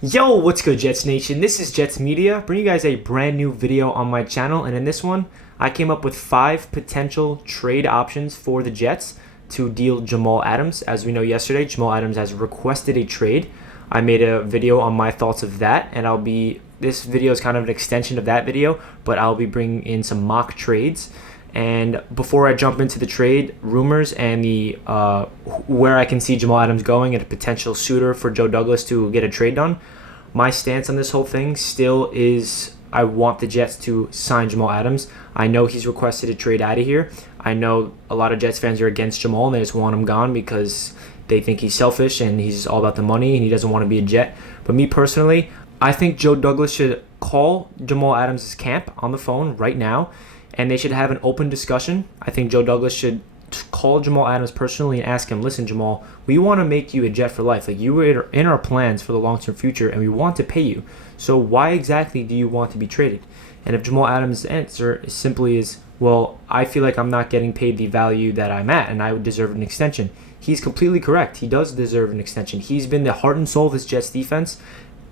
Yo, what's good, Jets Nation? This is Jets Media, bringing you guys a brand new video on my channel, and in this one, I came up with 5 potential trade options for the Jets to deal Jamal Adams. As we know yesterday, Jamal Adams has requested a trade. I made a video on my thoughts of that, and this video is kind of an extension of that video, but I'll be bringing in some mock trades. And before I jump into the trade rumors and the where I can see Jamal Adams going and a potential suitor for Joe Douglas to get a trade done, my stance on this whole thing still is I want the Jets to sign Jamal Adams. I know he's requested a trade out of here. I know a lot of Jets fans are against Jamal and they just want him gone because they think he's selfish and he's all about the money and he doesn't want to be a Jet. But me personally, I think Joe Douglas should call Jamal Adams' camp on the phone right now, and they should have an open discussion. I think Joe Douglas should call Jamal Adams personally and ask him, listen, Jamal, we want to make you a Jet for life. Like, you were in our plans for the long-term future, and we want to pay you. So why exactly do you want to be traded? And if Jamal Adams' answer simply is, well, I feel like I'm not getting paid the value that I'm at, and I would deserve an extension, he's completely correct. He does deserve an extension. He's been the heart and soul of this Jets defense,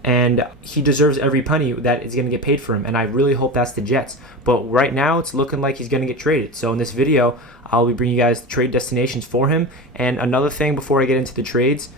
and he deserves every penny that is going to get paid for him, and I really hope that's the Jets. But right now, it's looking like he's going to get traded. So in this video, I'll be bringing you guys trade destinations for him. And another thing before I get into the trades,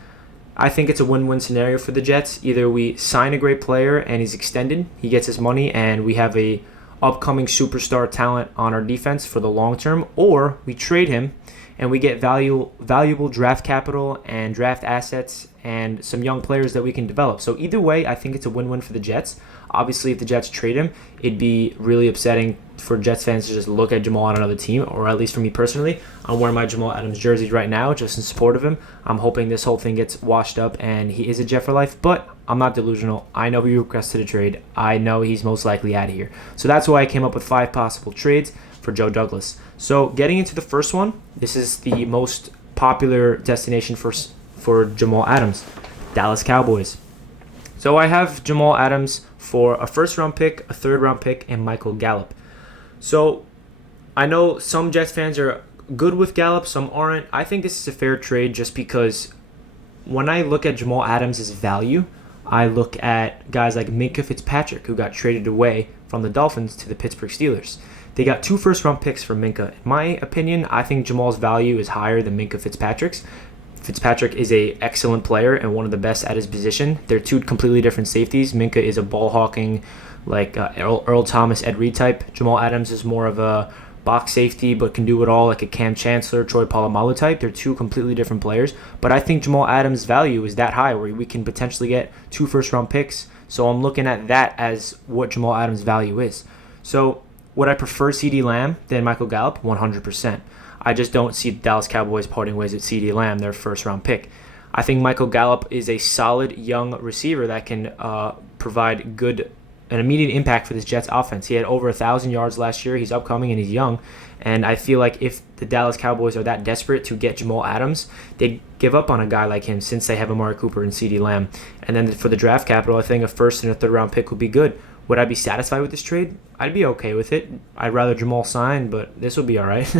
I think it's a win-win scenario for the Jets. Either we sign a great player and he's extended, he gets his money, and we have a upcoming superstar talent on our defense for the long term, or we trade him and we get valuable draft capital and draft assets and some young players that we can develop. So either way, I think it's a win-win for the Jets. Obviously, if the Jets trade him, it'd be really upsetting for Jets fans to just look at Jamal on another team, or at least for me personally. I'm wearing my Jamal Adams jersey right now just in support of him. I'm hoping this whole thing gets washed up and he is a Jet for life, but I'm not delusional. I know he requested a trade. I know he's most likely out of here. So that's why I came up with 5 possible trades for Joe Douglas. So getting into the first one, this is the most popular destination for Jamal Adams, Dallas Cowboys. So I have Jamal Adams for a first-round pick, a third-round pick, and Michael Gallup. So I know some Jets fans are good with Gallup, some aren't. I think this is a fair trade just because when I look at Jamal Adams' value, I look at guys like Minkah Fitzpatrick, who got traded away from the Dolphins to the Pittsburgh Steelers. They got 2 first-round picks for Minkah. In my opinion, I think Jamal's value is higher than Minkah Fitzpatrick's. Fitzpatrick is an excellent player and one of the best at his position. They're 2 completely different safeties. Minkah is a ball-hawking, like Earl Thomas, Ed Reed type. Jamal Adams is more of a box safety but can do it all, like a Cam Chancellor, Troy Polamalu type. They're 2 completely different players. But I think Jamal Adams' value is that high where we can potentially get 2 first-round picks. So I'm looking at that as what Jamal Adams' value is. So would I prefer CeeDee Lamb than Michael Gallup? 100%. I just don't see the Dallas Cowboys parting ways with CeeDee Lamb, their first-round pick. I think Michael Gallup is a solid young receiver that can provide an immediate impact for this Jets offense. He had over 1,000 yards last year. He's upcoming and he's young. And I feel like if the Dallas Cowboys are that desperate to get Jamal Adams, they'd give up on a guy like him since they have Amari Cooper and CeeDee Lamb. And then for the draft capital, I think a first and a third-round pick would be good. Would I be satisfied with this trade? I'd be okay with it. I'd rather Jamal sign, but this would be all right.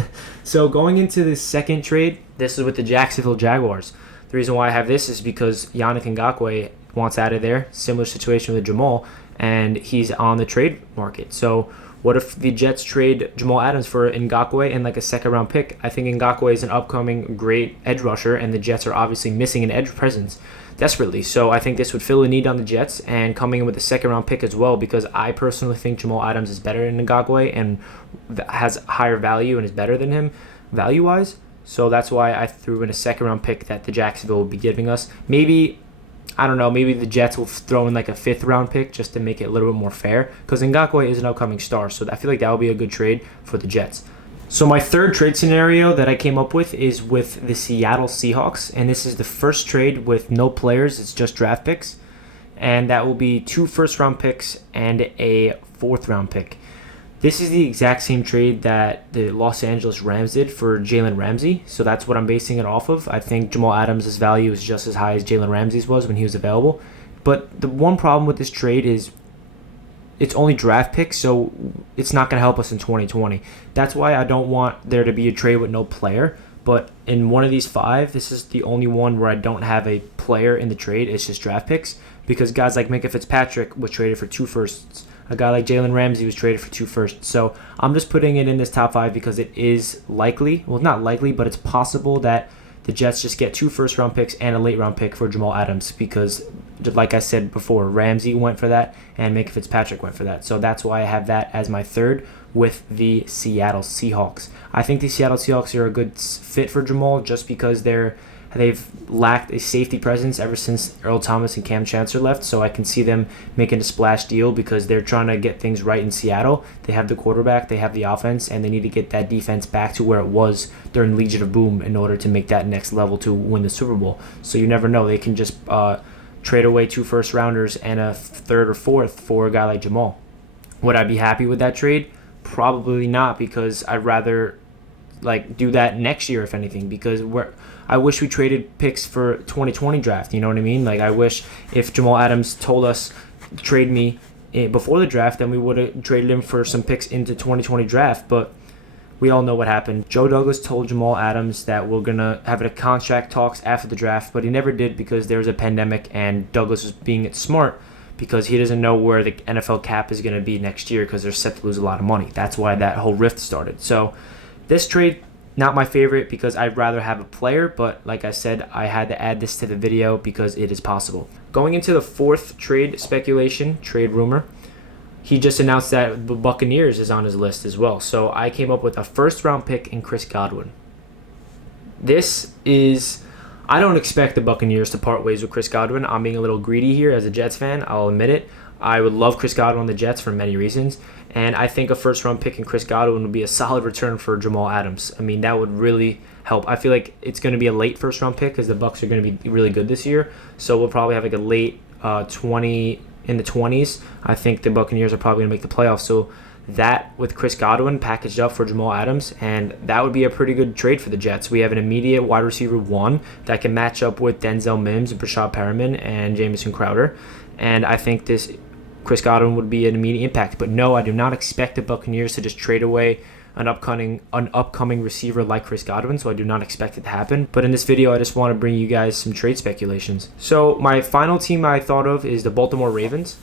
So going into the second trade, this is with the Jacksonville Jaguars. The reason why I have this is because Yannick Ngakoue wants out of there. Similar situation with Jamal, and he's on the trade market. So what if the Jets trade Jamal Adams for Ngakoue and like a second-round pick? I think Ngakoue is an upcoming great edge rusher, and the Jets are obviously missing an edge presence desperately. So I think this would fill a need on the Jets, and coming in with a second-round pick as well, because I personally think Jamal Adams is better than Ngakoue and has higher value and is better than him value-wise. So that's why I threw in a second-round pick that the Jacksonville will be giving us. Maybe, I don't know, maybe the Jets will throw in like a 5th-round pick just to make it a little bit more fair, because Ngakoue is an upcoming star, so I feel like that would be a good trade for the Jets. So my third trade scenario that I came up with is with the Seattle Seahawks, and this is the first trade with no players, it's just draft picks, and that will be 2 first-round picks and a 4th-round pick. This is the exact same trade that the Los Angeles Rams did for Jalen Ramsey, so that's what I'm basing it off of. I think Jamal Adams' value is just as high as Jalen Ramsey's was when he was available, but the one problem with this trade is it's only draft picks, so it's not going to help us in 2020. That's why I don't want there to be a trade with no player. But in one of these 5, this is the only one where I don't have a player in the trade. It's just draft picks. because guys like Minka Fitzpatrick was traded for 2 firsts. A guy like Jalen Ramsey was traded for 2 firsts. So I'm just putting it in this top 5 because it is likely, well, not likely, but it's possible that the Jets just get 2 first-round picks and a late-round pick for Jamal Adams because, like I said before, Ramsey went for that and Minka Fitzpatrick went for that. So that's why I have that as my third with the Seattle Seahawks. I think the Seattle Seahawks are a good fit for Jamal just because they've lacked a safety presence ever since Earl Thomas and Cam Chancellor left, so I can see them making a splash deal because they're trying to get things right in Seattle. They have the quarterback, they have the offense, and they need to get that defense back to where it was during Legion of Boom in order to make that next level to win the Super Bowl. So you never know. They can just trade away 2 first-rounders and a third or fourth for a guy like Jamal. Would I be happy with that trade? Probably not, because I'd rather do that next year, if anything, because I wish we traded picks for 2020 draft. You know what I mean? I wish if Jamal Adams told us to trade me before the draft, then we would have traded him for some picks into 2020 draft. But we all know what happened. Joe Douglas told Jamal Adams that we're going to have a contract talks after the draft, but he never did because there was a pandemic, and Douglas was being smart because he doesn't know where the NFL cap is going to be next year because they're set to lose a lot of money. That's why that whole rift started. So this trade, not my favorite because I'd rather have a player, but like I said, I had to add this to the video because it is possible. Going into the 4th trade speculation, trade rumor, he just announced that the Buccaneers is on his list as well. So I came up with a 1st-round pick in Chris Godwin. I don't expect the Buccaneers to part ways with Chris Godwin. I'm being a little greedy here as a Jets fan, I'll admit it. I would love Chris Godwin on the Jets for many reasons, and I think a 1st-round pick in Chris Godwin would be a solid return for Jamal Adams. I mean, that would really help. I feel like it's going to be a late 1st-round pick because the Bucs are going to be really good this year, so we'll probably have a late 20 in the 20s. I think the Buccaneers are probably going to make the playoffs, so that with Chris Godwin packaged up for Jamal Adams, and that would be a pretty good trade for the Jets. We have an immediate wide receiver 1 that can match up with Denzel Mims, Brashad Perriman, and Jamison Crowder, and I think this Chris Godwin would be an immediate impact. But no, I do not expect the Buccaneers to just trade away an upcoming receiver like Chris Godwin, so I do not expect it to happen. But in this video, I just want to bring you guys some trade speculations. So my final team I thought of is the Baltimore Ravens.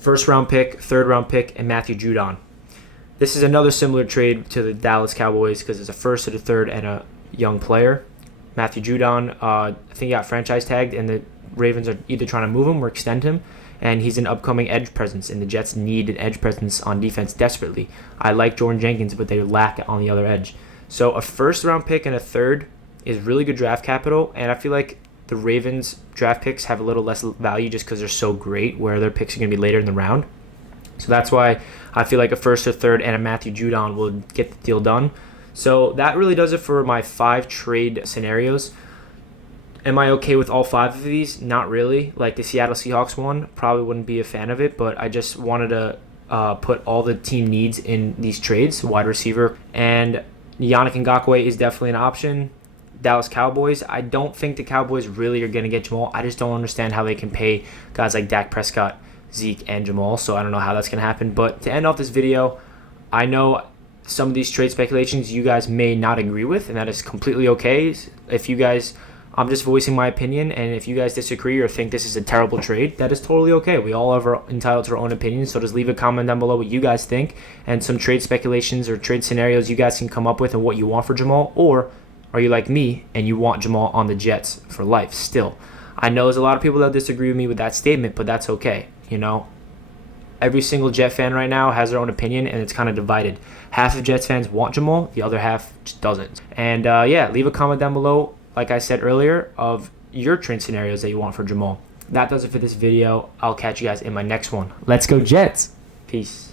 1st-round pick, 3rd-round pick, and Matthew Judon. This is another similar trade to the Dallas Cowboys because it's a 1st and a 3rd and a young player. Matthew Judon, I think he got franchise tagged, and the Ravens are either trying to move him or extend him. And he's an upcoming edge presence, and the Jets need an edge presence on defense desperately. I like Jordan Jenkins, but they lack it on the other edge. So a 1st-round pick and a 3rd is really good draft capital, and I feel like the Ravens' draft picks have a little less value just because they're so great, where their picks are going to be later in the round. So that's why I feel like a 1st or 3rd and a Matthew Judon will get the deal done. So that really does it for my 5 trade scenarios. Am I okay with all 5 of these? Not really. Like the Seattle Seahawks one, probably wouldn't be a fan of it, but I just wanted to put all the team needs in these trades, wide receiver. And Yannick Ngakoue is definitely an option. Dallas Cowboys, I don't think the Cowboys really are going to get Jamal. I just don't understand how they can pay guys like Dak Prescott, Zeke, and Jamal, so I don't know how that's going to happen. But to end off this video, I know some of these trade speculations you guys may not agree with, and that is completely okay. If you guys... I'm just voicing my opinion, and if you guys disagree or think this is a terrible trade, that is totally okay. We all are entitled to our own opinions, so just leave a comment down below what you guys think and some trade speculations or trade scenarios you guys can come up with and what you want for Jamal, or are you like me and you want Jamal on the Jets for life still? I know there's a lot of people that disagree with me with that statement, but that's okay. You know, every single Jet fan right now has their own opinion, and it's kind of divided. Half of Jets fans want Jamal, the other half just doesn't. And yeah, leave a comment down below, like I said earlier, of your trade scenarios that you want for Jamal. That does it for this video. I'll catch you guys in my next one. Let's go Jets. Peace.